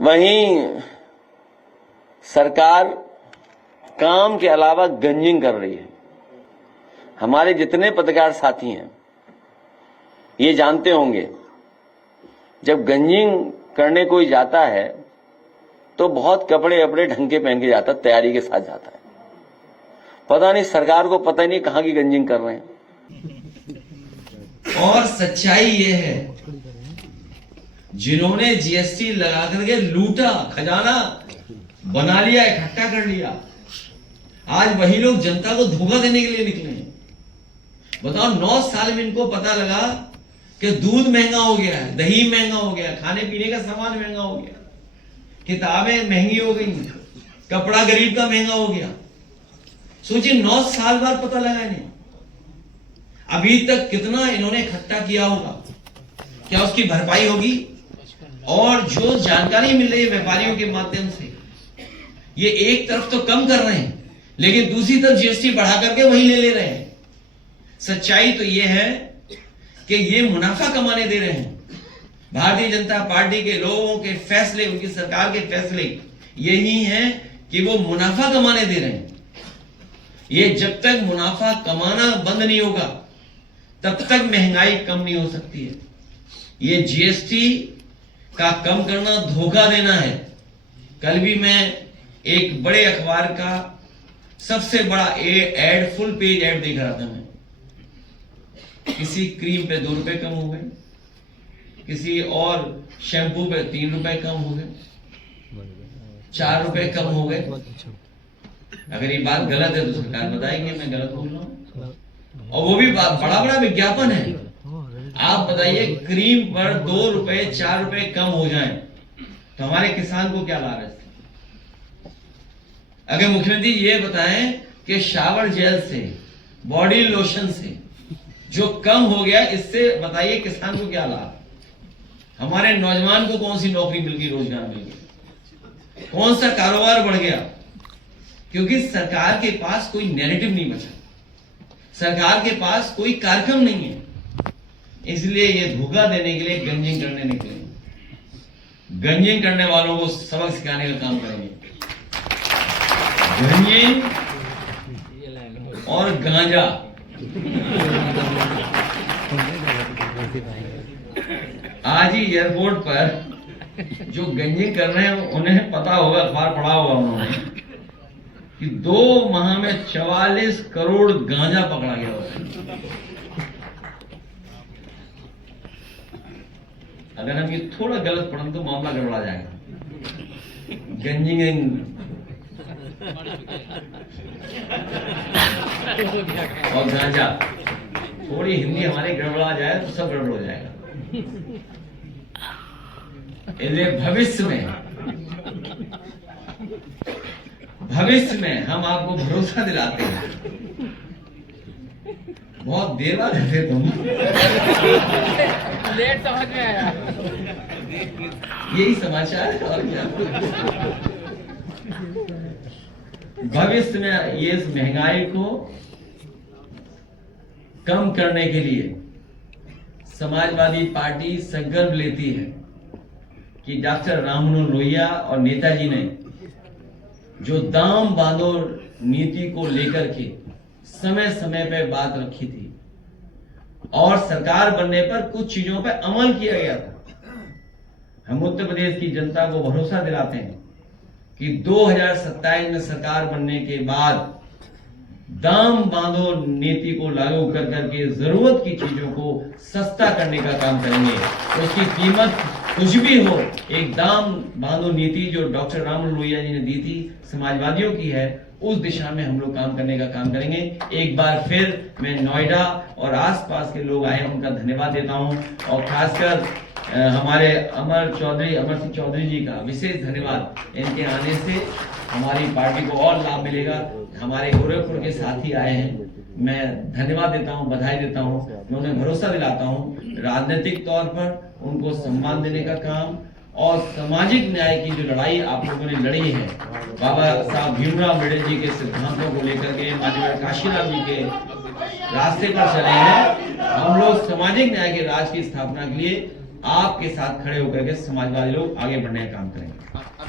वहीं सरकार काम के अलावा गंजिंग कर रही है। हमारे जितने पत्रकार साथी हैं ये जानते होंगे, जब गंजिंग करने कोई जाता है तो बहुत कपड़े अपने ढंग के पहन के जाता, तैयारी के साथ जाता है। पता नहीं सरकार को पता ही नहीं कहां की गंजिंग कर रहे हैं। और सच्चाई ये है, जिन्होंने जीएसटी लगा करके लूटा, खजाना बना लिया, इकट्ठा कर लिया, आज वही लोग जनता को धोखा देने के लिए निकले हैं। बताओ, 9 साल में इनको पता लगा कि दूध महंगा हो गया है, दही महंगा हो गया, खाने पीने का सामान महंगा हो गया, किताबें महंगी हो गई, कपड़ा गरीब का महंगा हो गया। सोचिए, 9 साल बाद पता लगा इन्हें। अभी तक कितना इन्होंने इकट्ठा किया होगा, क्या उसकी भरपाई होगी? और जो जानकारी मिल रही है व्यापारियों के माध्यम से, ये एक तरफ तो कम कर रहे हैं लेकिन दूसरी तरफ जीएसटी बढ़ा करके वही ले रहे हैं। सच्चाई तो ये है कि ये मुनाफा कमाने दे रहे हैं। भारतीय जनता पार्टी के लोगों के फैसले, उनकी सरकार के फैसले यही हैं कि वो मुनाफा कमाने दे रहे हैं। ये जब तक मुनाफा कमाना बंद नहीं होगा तब तक महंगाई कम नहीं हो सकती है। ये जीएसटी का कम करना धोखा देना है। कल भी मैं एक बड़े अखबार का सबसे बड़ा एड, फुल पेज एड देख रहा था। मैं किसी क्रीम पे 2 रुपए कम हो गए, किसी और शैम्पू पे 3 रुपए कम हो गए, 4 रुपए कम हो गए। अगर ये बात गलत है तो सरकार बताएंगे मैं गलत बोल रहा हूं। और वो भी बड़ा बड़ा विज्ञापन है। आप बताइए, क्रीम पर 2 रुपए 4 रुपए कम हो जाएं तो हमारे किसान को क्या लाभ है? अगर मुख्यमंत्री ये बताएं कि शावर जेल से, बॉडी लोशन से जो कम हो गया, इससे बताइए किसान को क्या लाभ? हमारे नौजवान को कौन सी नौकरी मिल गई, रोजगार मिल गया, कौन सा कारोबार बढ़ गया? क्योंकि सरकार के पास कोई नैरेटिव नहीं बचा, सरकार के पास कोई कार्यक्रम नहीं है। इसलिए ये धोखा देने के लिए गंजिंग करने निकले। गंजिंग करने वालों को सबक सिखाने का काम करेंगे। गंजिंग और गांजा, आज ही एयरपोर्ट पर जो गंजिंग कर रहे हैं उन्हें पता होगा, अखबार पढ़ा होगा उन्होंने, कि 2 माह में 44 करोड़ गांजा पकड़ा गया होगा। अगर हम ये थोड़ा गलत पढ़ें तो मामला गड़बड़ा जाएगा। गंजिंग और गांजा, थोड़ी हिंदी हमारी गड़बड़ा जाए तो सब गड़बड़ हो जाएगा। इसलिए भविष्य में हम आपको भरोसा दिलाते हैं। बहुत देर बाद थे तुम, लेट समझ में आया। यही समाचार है और क्या। भविष्य में ये इस महंगाई को कम करने के लिए समाजवादी पार्टी संकल्प लेती है कि डॉक्टर राममनोहर लोहिया और नेताजी ने जो दाम बांधो नीति को लेकर के समय समय पे बात रखी थी और सरकार बनने पर कुछ चीजों पे अमल किया गया था। हम उत्तर प्रदेश की जनता को भरोसा दिलाते हैं कि 2027 में सरकार बनने के बाद दाम बांधो नीति को लागू कर करके जरूरत की चीजों को सस्ता करने का काम करेंगे। उसकी कीमत कुछ भी हो, एक दाम बांधो नीति जो डॉक्टर राममनोहर लोहिया जी ने दी थी, समाजवादियों की है, उस दिशा में हम लोग काम करने का काम करेंगे। एक बार फिर मैं नोएडा और आसपास के लोग आए उनका धन्यवाद देता हूं और खासकर हमारे अमर सिंह चौधरी जी का विशेष धन्यवाद। इनके आने से हमारी पार्टी को और लाभ मिलेगा। हमारे गोरखपुर के साथी आए हैं, मैं धन्यवाद देता हूं, बधाई देता हूं, मैं उन्हें भरोसा दिलाता हूं राजनीतिक तौर पर उनको सम्मान देने का काम और सामाजिक न्याय की जो लड़ाई आप लोगों ने लड़ी है, बाबा साहब भीमराव अम्बेडकर जी के सिद्धांतों को लेकर के, माननीय काशीराम जी के रास्ते पर चले हैं। हम लोग सामाजिक न्याय के राज की स्थापना के लिए आपके साथ खड़े होकर के समाजवादी लोग आगे बढ़ने का काम करेंगे।